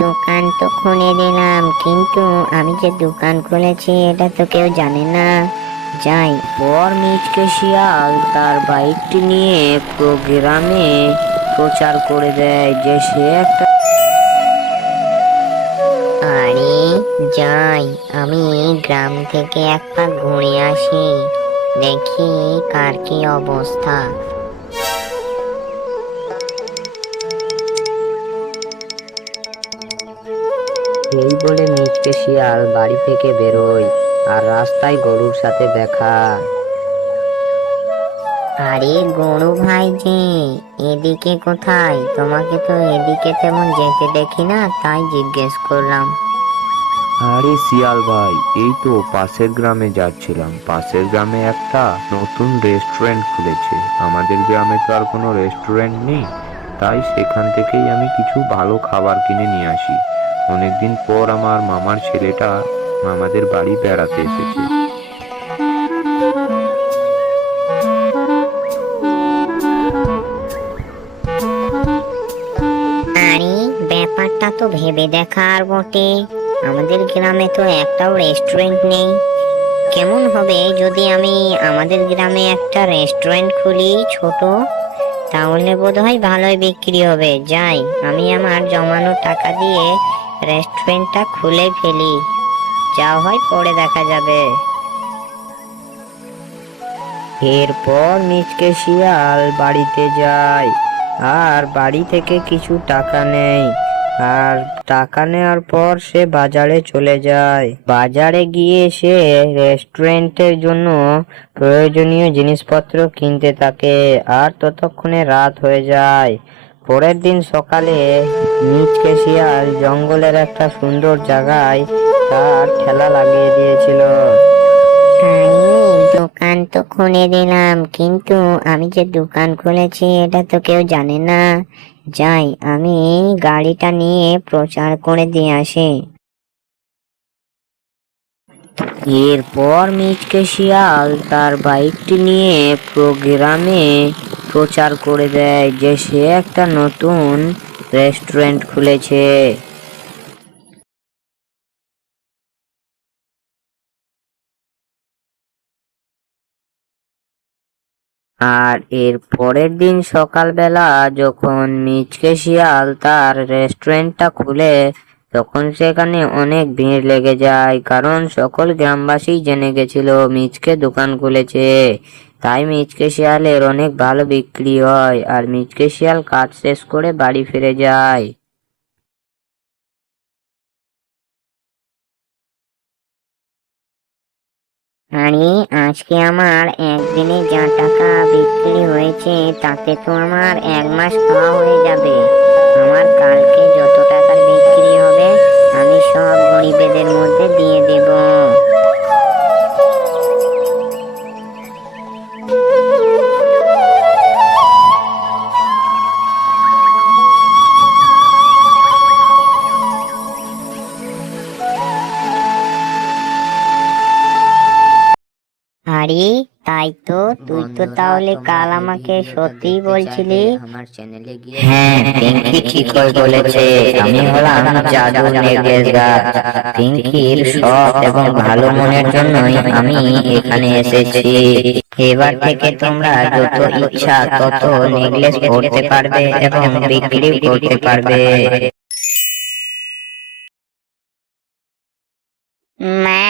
দোকান তো খুলে দিলাম, কিন্তু আমি যে দোকান খুলেছি এটা তো কেউ জানে না। যাই। পর মিচকে শিয়াল তার বাইকটি নিয়ে পুরো গ্রামে প্রচার করে দেয় যে সে একটা। আরে যাই, আমি গ্রাম থেকে এক পা ঘুরে আসি, দেখি কার কি অবস্থা। এই বলে মিচকে শিয়াল বাড়ি থেকে বেরোয়, আর রাস্তায় গরুর সাথে দেখা। আরে গরু ভাই যে, এদিকে কোথায়? তোমাকে তো এদিকে তেমন যেতে দেখি না, তাই জিজ্ঞেস করলাম। আরে শিয়াল ভাই, এই তো পাশের গ্রামে যাচ্ছিলাম। পাশের গ্রামে একটা নতুন রেস্টুরেন্ট খুলেছে। আমাদের গ্রামে তো আর কোনো রেস্টুরেন্ট নেই, তাই সেখান থেকেই আমি কিছু ভালো খাবার কিনে নিয়ে আসি। অনেকদিন পর আমার মামার ছেলেটা আমাদের বাড়ি বেড়াতে এসেছে। আরে ব্যাপারটা তো ভেবে দেখার বটে। আমাদের গ্রামে তো একটাও রেস্টুরেন্ট নেই। কেমন হবে যদি আমি আমাদের গ্রামে একটা রেস্টুরেন্ট খুলি ছোট? তাহলে বোধহয় ভালোই বিক্রি হবে। যাই, আমি আমার জমানো টাকা দিয়ে রেস্টুরেন্টটা খুলে ফেলি, যা হয় পরে দেখা যাবে। এরপর মিচকে শিয়াল বাড়িতে যায়, আর বাড়ি থেকে কিছু টাকা নেয়। আর টাকা নেওয়ার পর সে বাজারে চলে যায়। বাজারে গিয়ে সে রেস্টুরেন্টের জন্য প্রয়োজনীয় জিনিসপত্র কিনতে থাকে, আর ততক্ষণে রাত হয়ে যায়। পরের দিন সকালে মিচকে শিয়াল জঙ্গলের একটা সুন্দর জায়গায় তার ঠেলা লাগিয়ে দিয়েছিল। আরে দোকান তো খুলে দিলাম, কিন্তু আমি যে দোকান খুলেছি এটা তো কেউ জানে না। যাই, আমি গাড়িটা নিয়ে প্রচার করে দিয়ে আসি। এরপর মিচকে শিয়াল তার বাইকটি নিয়ে পুরো গ্রামে প্রচার করে দেয় যে সে একটা নতুন রেস্টুরেন্ট খুলেছে। আর এর পরের দিন সকালবেলা যখন মিচকে শিয়াল তার রেস্টুরেন্টটা খুলে, তখন সেখানে অনেক ভিড় লেগে যায়, কারণ সকল গ্রামবাসী জেনে গেছিল মিচকে দোকান খুলেছে। তাই মিচকে শিয়ালের অনেক ভালো বিক্রি হয়, আর মিচকে শিয়াল কাজ শেষ করে বাড়ি ফিরে যায়। আরে আজকে আমার একদিনে যা টাকা বিক্রি হয়েছে তাতে তো আমার 1 মাস খাওয়া হয়ে যাবে। আমার কালকে যত টাকার বিক্রি হবে আমি সব গরিবেদের মধ্যে দিয়ে দেব। আরে তাই তো, তুই তো তাহলে কাল আমাকে সত্যিই বলছিলি। হ্যাঁ, পিঙ্কি ঠিকই বলেছে। আমি হলাম জাদু নেকলেস গাছ। পিঙ্কির সৎ এবং ভালো মনের জন্যই আমি এখানে এসেছি। এবার থেকে তোমরা যত ইচ্ছা তত নেকলেস পরতে পারবে এবং বিক্রি করতে পারবে। মা,